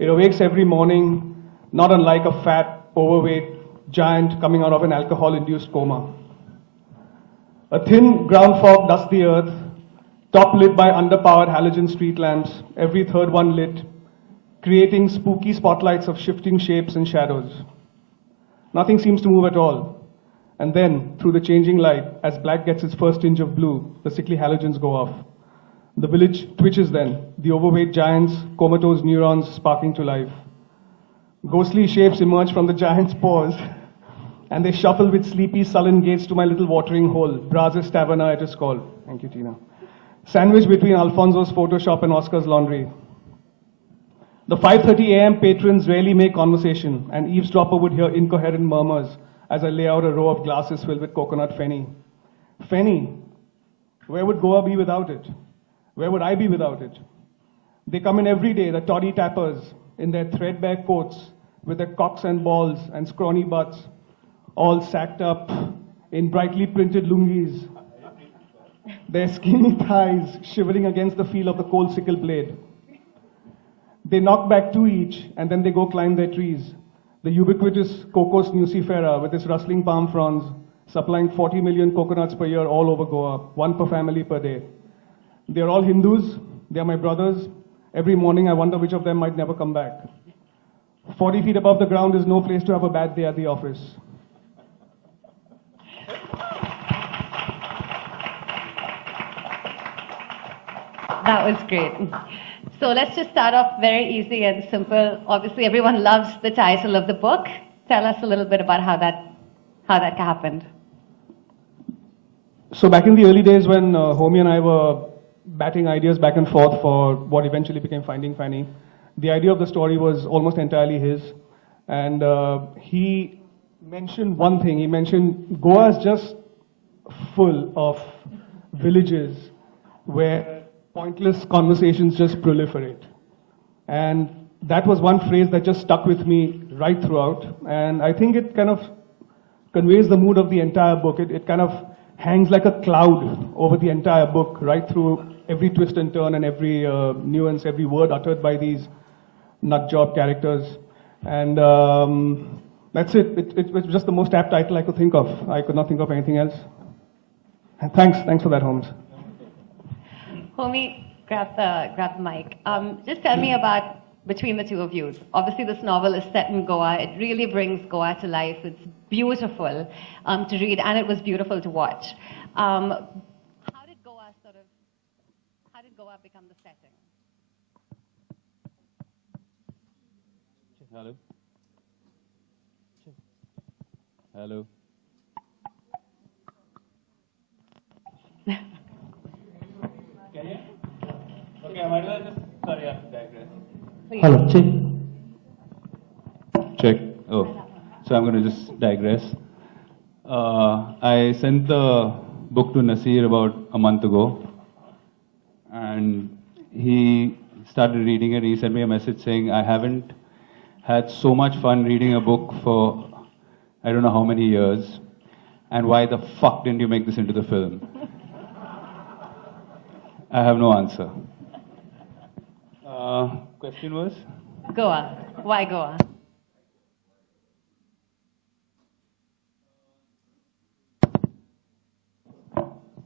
It awakes every morning, not unlike a fat, overweight giant coming out of an alcohol-induced coma. A thin ground fog dusts the earth, top lit by underpowered halogen street lamps, every third one lit, creating spooky spotlights of shifting shapes and shadows. Nothing seems to move at all. And then, through the changing light, as black gets its first tinge of blue, the sickly halogens go off. The village twitches then, the overweight giants, comatose neurons sparking to life. Ghostly shapes emerge from the giant's paws, and they shuffle with sleepy, sullen gaits to my little watering hole, Brazos Taverna it is called. Thank you, Tina. Sandwiched between Alfonso's Photoshop and Oscar's laundry. The 5:30 a.m. patrons rarely make conversation, and eavesdropper would hear incoherent murmurs as I lay out a row of glasses filled with coconut fenny. Fenny, where would Goa be without it? Where would I be without it? They come in every day, the toddy tappers, in their threadbare coats, with their cocks and balls and scrawny butts, all sacked up in brightly printed lungis, their skinny thighs shivering against the feel of the cold sickle blade. They knock back two each, and then they go climb their trees. The ubiquitous Cocos nucifera, with its rustling palm fronds, supplying 40 million coconuts per year all over Goa, one per family per day. They are all Hindus. They are my brothers. Every morning I wonder which of them might never come back. 40 feet above the ground is no place to have a bad day at the office. That was great. So let's just start off very easy and simple. Obviously, everyone loves the title of the book. Tell us a little bit about how that happened. So back in the early days when Homie and I were batting ideas back and forth for what eventually became Finding Fanny, the idea of the story was almost entirely his. And he mentioned one thing. He mentioned Goa is just full of villages where pointless conversations just proliferate. And that was one phrase that just stuck with me right throughout. And I think it kind of conveys the mood of the entire book. It kind of hangs like a cloud over the entire book, right through every twist and turn and every nuance, every word uttered by these nutjob characters. And that's it. It was just the most apt title I could think of. I could not think of anything else. And thanks for that, Holmes. Homie, grab the mic. Just tell me about between the two of you. Obviously, this novel is set in Goa. It really brings Goa to life. It's beautiful to read, and it was beautiful to watch. How did Goa become the setting? Hello. Hello. Okay, I might as well just, sorry, I have to digress. Hello, check. Check. Oh, so I'm going to just digress. I sent the book to Nasir about a month ago, and he started reading it. He sent me a message saying, I haven't had so much fun reading a book for I don't know how many years, and why the fuck didn't you make this into the film? I have no answer. Question was? Goa. Why Goa?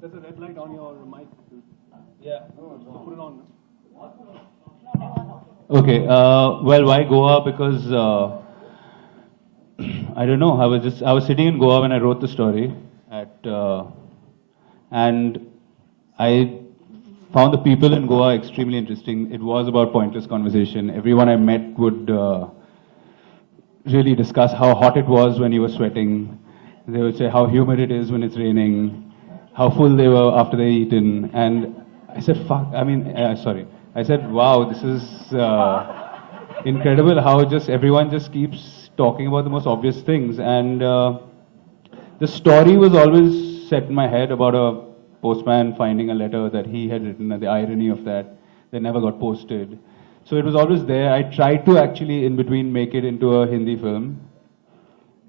There's a red light on your mic. Yeah. Put it on. Okay. Well, why Goa? Because I don't know. I was sitting in Goa when I wrote the story, and I found the people in Goa extremely interesting. It was about pointless conversation. Everyone I met would really discuss how hot it was when you were sweating. They would say how humid it is when it's raining, how full they were after they eaten. And I said, fuck, sorry. I said, wow, this is incredible how just everyone just keeps talking about the most obvious things. And the story was always set in my head about a postman finding a letter that he had written, and the irony of that never got posted. So it was always there. I tried to actually, in between, make it into a Hindi film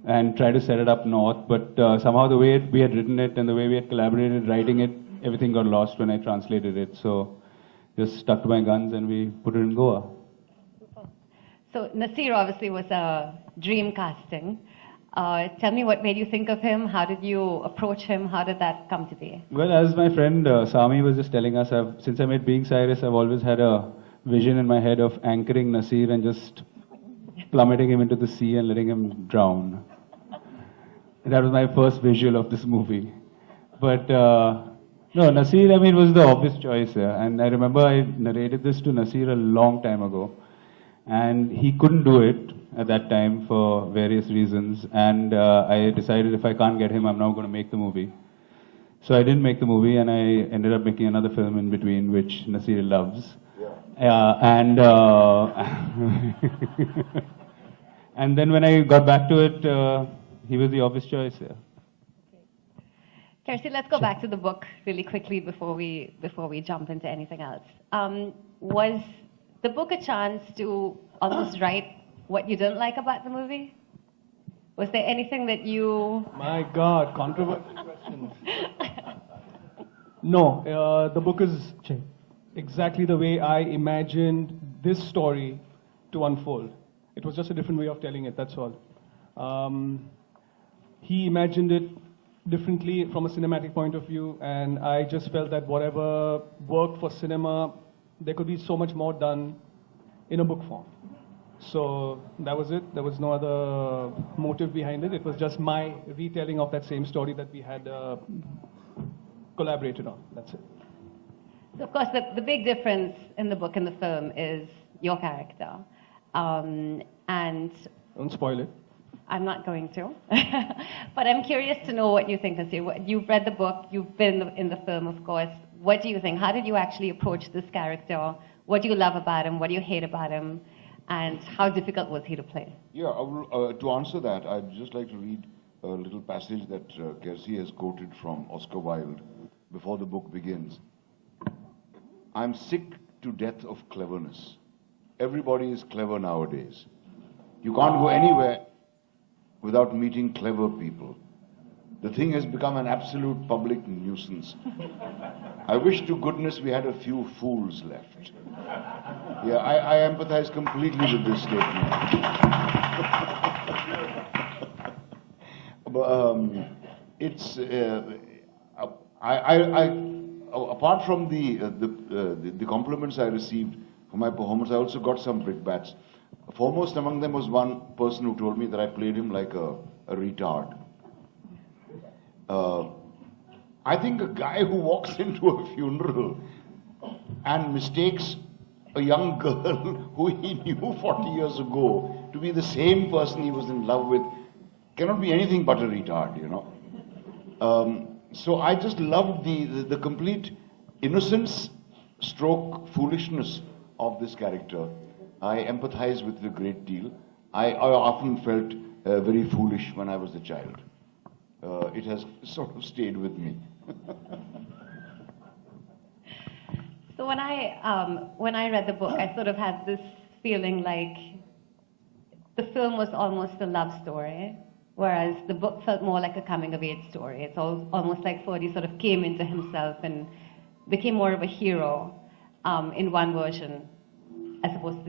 and try to set it up north, but somehow the way we had written it and the way we had collaborated writing it, everything got lost when I translated it. So just stuck to my guns and we put it in Goa. So Nasir obviously was a dream casting. Tell me what made you think of him? How did you approach him? How did that come to be? Well, as my friend Sami was just telling us, since I made Being Cyrus, I've always had a vision in my head of anchoring Nasir and just plummeting him into the sea and letting him drown. That was my first visual of this movie. But no, Nasir, I mean, was the obvious choice. Yeah. And I remember I narrated this to Nasir a long time ago. And he couldn't do it at that time for various reasons. And I decided if I can't get him, I'm not going to make the movie. So I didn't make the movie, and I ended up making another film in between, which Nasir loves. And and then when I got back to it, he was the obvious choice. Yeah. Kirsty, let's go back to the book really quickly before we jump into anything else. Was the book a chance to almost write what you didn't like about the movie? Was there anything that you... My God, controversial questions. No, the book is exactly the way I imagined this story to unfold. It was just a different way of telling it, that's all. He imagined it differently from a cinematic point of view, and I just felt that whatever worked for cinema, there could be so much more done in a book form. So that was it. There was no other motive behind it. It was just my retelling of that same story that we had collaborated on. That's it. So of course, the big difference in the book and the film is your character. And Don't spoil it. I'm not going to. But I'm curious to know what you think, Nasir. You've read the book, you've been in the film, of course. What do you think? How did you actually approach this character? What do you love about him? What do you hate about him? And how difficult was he to play? Yeah, to answer that, I'd just like to read a little passage that Kirsty has quoted from Oscar Wilde before the book begins. I'm sick to death of cleverness. Everybody is clever nowadays. You can't go anywhere without meeting clever people. The thing has become an absolute public nuisance. I wish to goodness we had a few fools left. Yeah, I empathize completely with this statement. But it's apart from the compliments I received for my performance, I also got some brickbats. Foremost among them was one person who told me that I played him like a retard. I think a guy who walks into a funeral and mistakes a young girl who he knew 40 years ago to be the same person he was in love with cannot be anything but a retard, you know. So I just loved the complete innocence stroke foolishness of this character. I empathize with it a great deal. I often felt very foolish when I was a child. It has sort of stayed with me. So when I read the book, I sort of had this feeling like the film was almost a love story, whereas the book felt more like a coming-of-age story. It's almost like Ferdy sort of came into himself and became more of a hero in one version, as opposed to the